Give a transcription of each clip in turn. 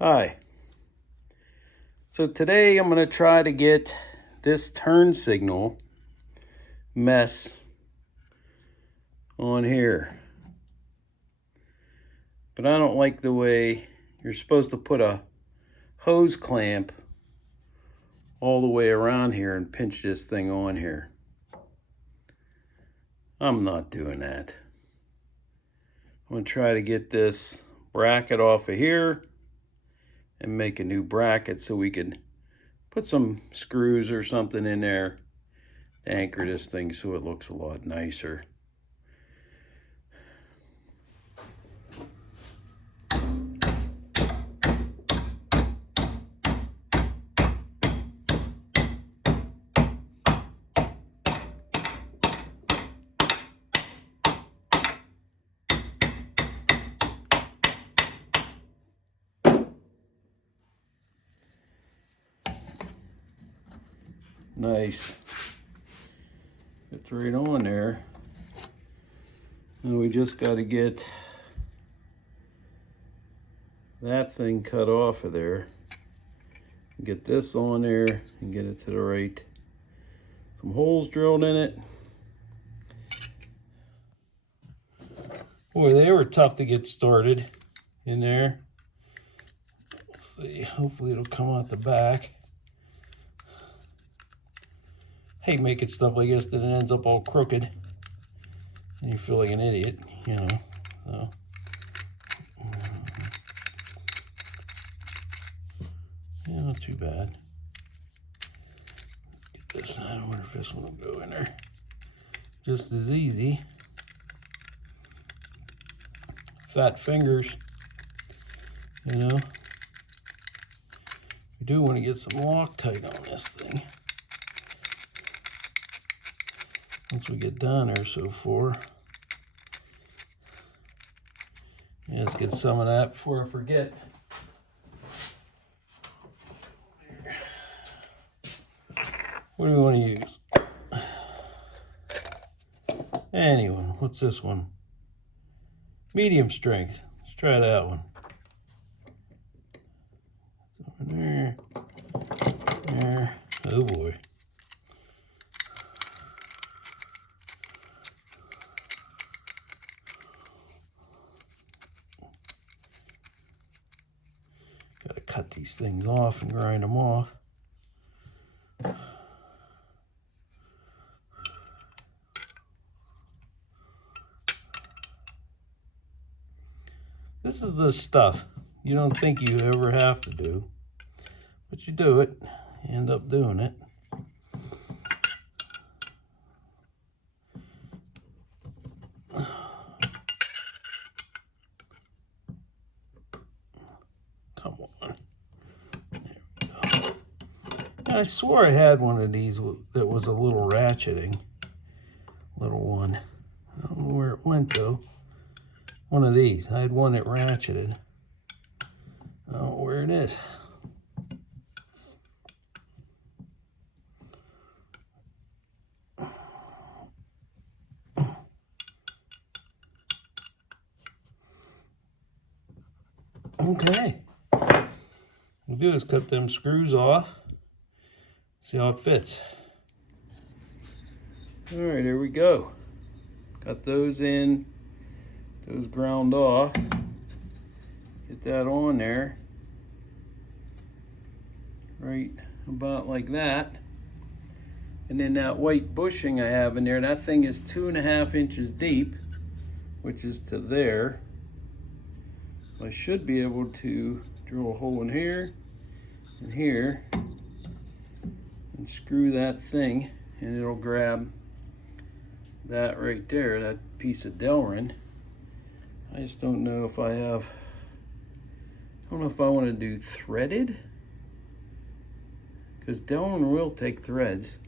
Hi. So today I'm going to try to get this turn signal mess on here. But I don't like the way you're supposed to put a hose clamp all the way around here and pinch this thing on here. I'm not doing that. I'm going to try to get this bracket off of here and make a new bracket so we can put some screws or something in there to anchor this thing so it looks a lot nicer. Nice. It's right on there. And we just got to get that thing cut off of there. Get this on there and get it to the right. Some holes drilled in it. Boy, they were tough to get started in there. Let's see, hopefully it'll come out the back. Hate making stuff like this that it ends up all crooked and you feel like an idiot, you know. So yeah, not too bad. Let's get this. I wonder if this one will go in there just as easy. Fat fingers, you know. We do want to get some Loctite on this thing. Once we get down there so far. Yeah, let's get some of that before I forget. What do we want to use? Anyway, what's this one? Medium strength. Let's try that one. It's over there. There. Oh boy. Gotta cut these things off and grind them off. This is the stuff you don't think you ever have to do, but you do it, you end up doing it. Come on. There we go. I swore I had one of these that was a little ratcheting. Little one. I don't know where it went though. One of these. I had one that ratcheted. I don't know where it is. Okay. What we'll do is cut them screws off. See how it fits. All right, here we go. Got those in. Those ground off. Get that on there. Right about like that. And then that white bushing I have in there, that thing is 2.5 inches deep, which is to there. I should be able to drill a hole in here and here and screw that thing, and it'll grab that right there, that piece of Delrin. I just don't know if I have, I don't know if I want to do threaded, because Delrin will take threads.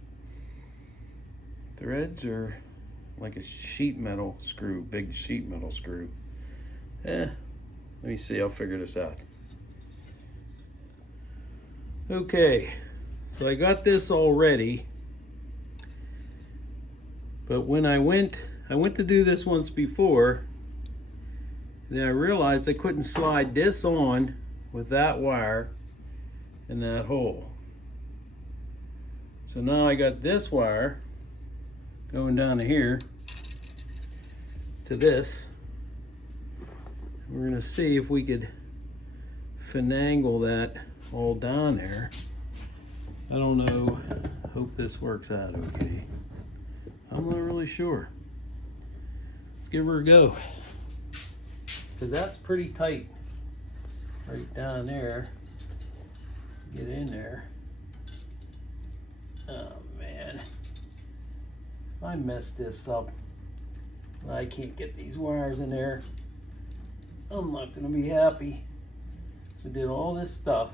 Threads are like a sheet metal screw, big sheet metal screw. Let me see, I'll figure this out. Okay, so I got this all ready, but when I went to do this once before, then I realized I couldn't slide this on with that wire in that hole. So now I got this wire going down to here to this. We're gonna see if we could finagle that all down there. I don't know. Hope this works out okay. I'm not really sure. Let's give her a go. Because that's pretty tight right down there. Get in there. Oh man. If I mess this up, I can't get these wires in there, I'm not gonna be happy. I did all this stuff,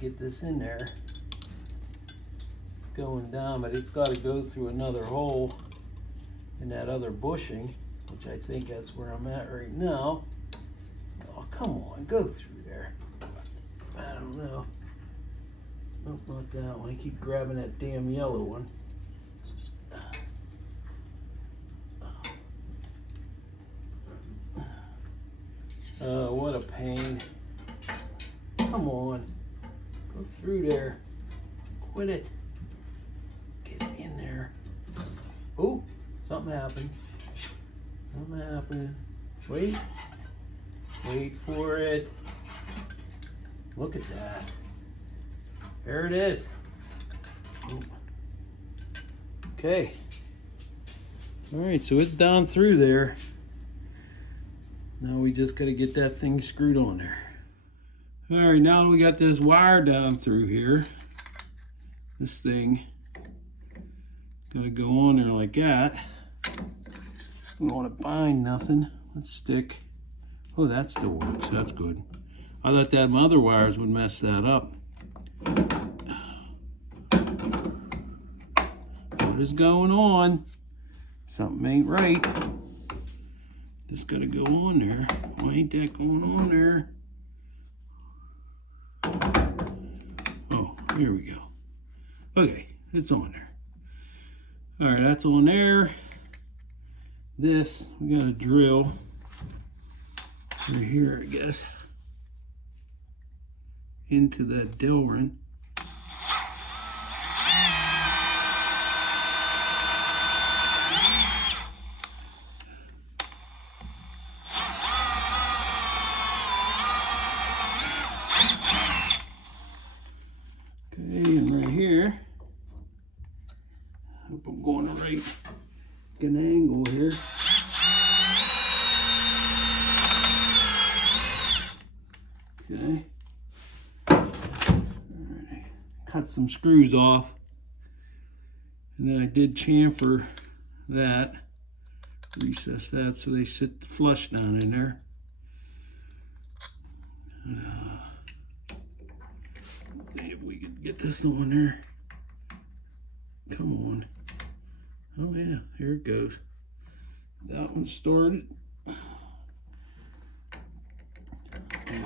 get this in there, going down, but it's got to go through another hole in that other bushing, which I think that's where I'm at right now. Oh, come on, go through there. I don't know. Nope, not that one. I keep grabbing that damn yellow one. Oh, what a pain. Come on. Go through there. Quit it. Get in there. Oh, something happened. Something happened. Wait. Wait for it. Look at that. There it is. Oh. Okay. All right, so it's down through there. Now we just gotta get that thing screwed on there. All right, now that we got this wire down through here, this thing gotta go on there like that. We don't want to bind nothing. Let's stick. Oh, that still works. That's good. I thought that other wires would mess that up. What is going on? Something ain't right. This gotta go on there. Why ain't that going on there? Oh, here we go. Okay, it's on there. All right, that's on there. This, we got a drill right here, I guess, into that Delrin. Okay, and right here, hope I'm going the right an angle here. Okay. Alright. Cut some screws off. And then I did chamfer that. Recess that so they sit flush down in there. See if we can get this on there. Come on. Oh yeah, here it goes. That one started. Oh,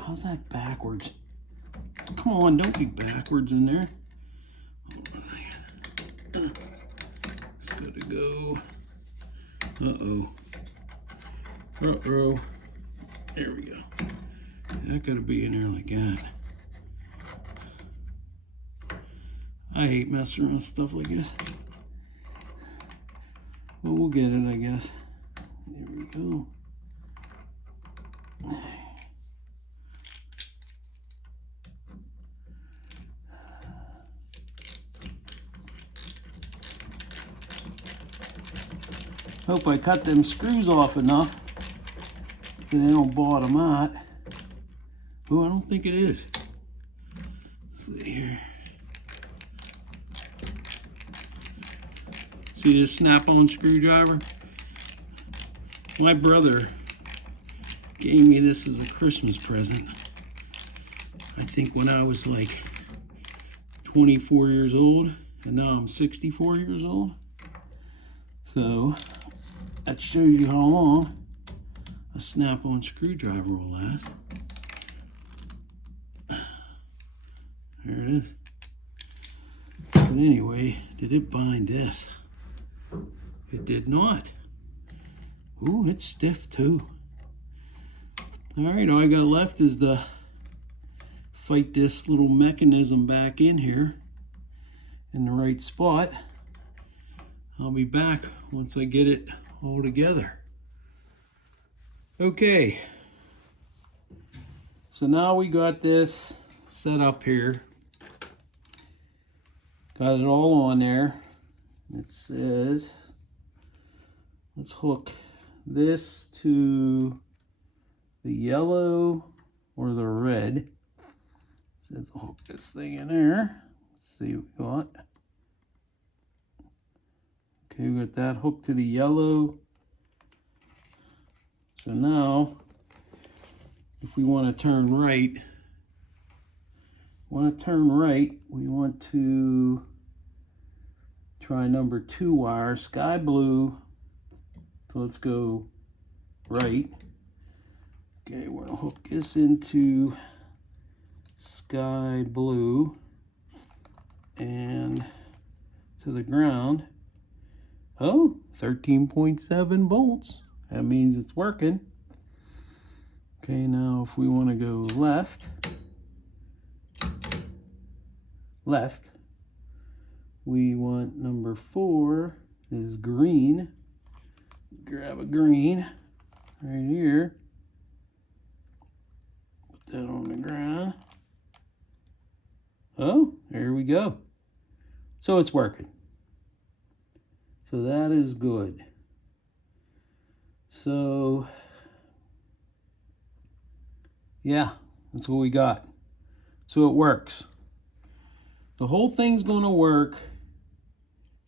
how's that backwards? Come on, don't be backwards in there. It's gotta go. Uh-oh. Uh-oh. There we go. That gotta be in there like that. I hate messing around with stuff like this. Well, we'll get it, I guess. There we go. Hope I cut them screws off enough so they don't bottom out. Oh, I don't think it is. Let's see here. See this snap-on screwdriver? My brother gave me this as a Christmas present. I think when I was like 24 years old, and now I'm 64 years old. So that shows you how long a snap-on screwdriver will last. There it is. But anyway, did it bind this? It did not. Ooh, it's stiff too. All right, all I got left is the fight this little mechanism back in here in the right spot. I'll be back once I get it all together. Okay, so now we got this set up here. Got it all on there. It says, let's hook this to the yellow or the red. It says hook this thing in there. Let's see what we got. Okay, we got that hooked to the yellow. So now, if we want to turn right, we want to try number 2 wire, sky blue. So let's go right. Okay, we're gonna hook this into sky blue and to the ground. Oh, 13.7 volts. That means it's working. Okay, now if we want to go left, we want number 4 is green. Grab a green right here. Put that on the ground. Oh, there we go. So it's working. So that is good. So, yeah, that's what we got. So it works. The whole thing's going to work,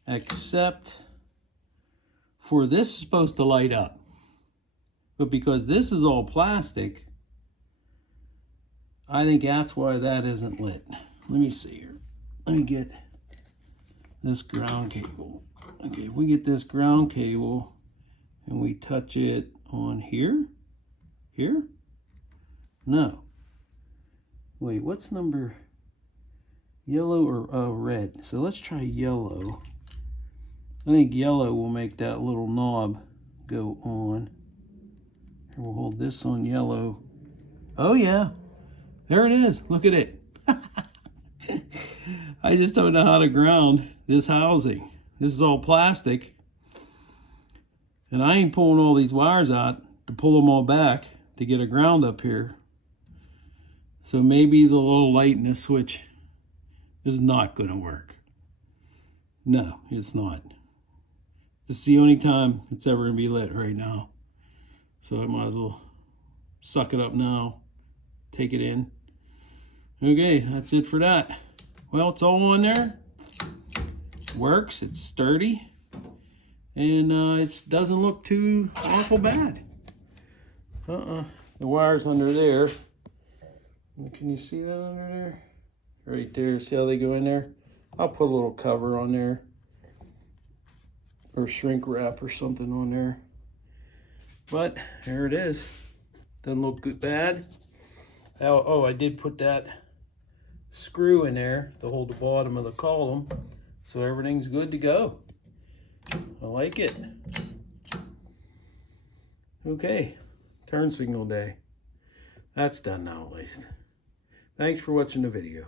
except for this is supposed to light up. But because this is all plastic, I think that's why that isn't lit. Let me see here. Let me get this ground cable. Okay, if we get this ground cable and we touch it on here? Here? No. Wait, what's number? Yellow or red? So let's try yellow. I think yellow will make that little knob go on. Here, we'll hold this on yellow. Oh yeah, there it is. Look at it. I just don't know how to ground this housing. This is all plastic. And I ain't pulling all these wires out to pull them all back to get a ground up here. So maybe the little light in this switch is not going to work. No, it's not. This is the only time it's ever going to be lit right now. So I might as well suck it up now, take it in. Okay, that's it for that. Well, it's all on there. Works, it's sturdy. And it doesn't look too awful bad. The wire's under there. Can you see that under there? Right there, see how they go in there? I'll put a little cover on there. Or shrink wrap or something on there. But there it is. Doesn't look good bad. Oh, I did put that screw in there to hold the bottom of the column. So everything's good to go. I like it. Okay, turn signal day. That's done now at least. Thanks for watching the video.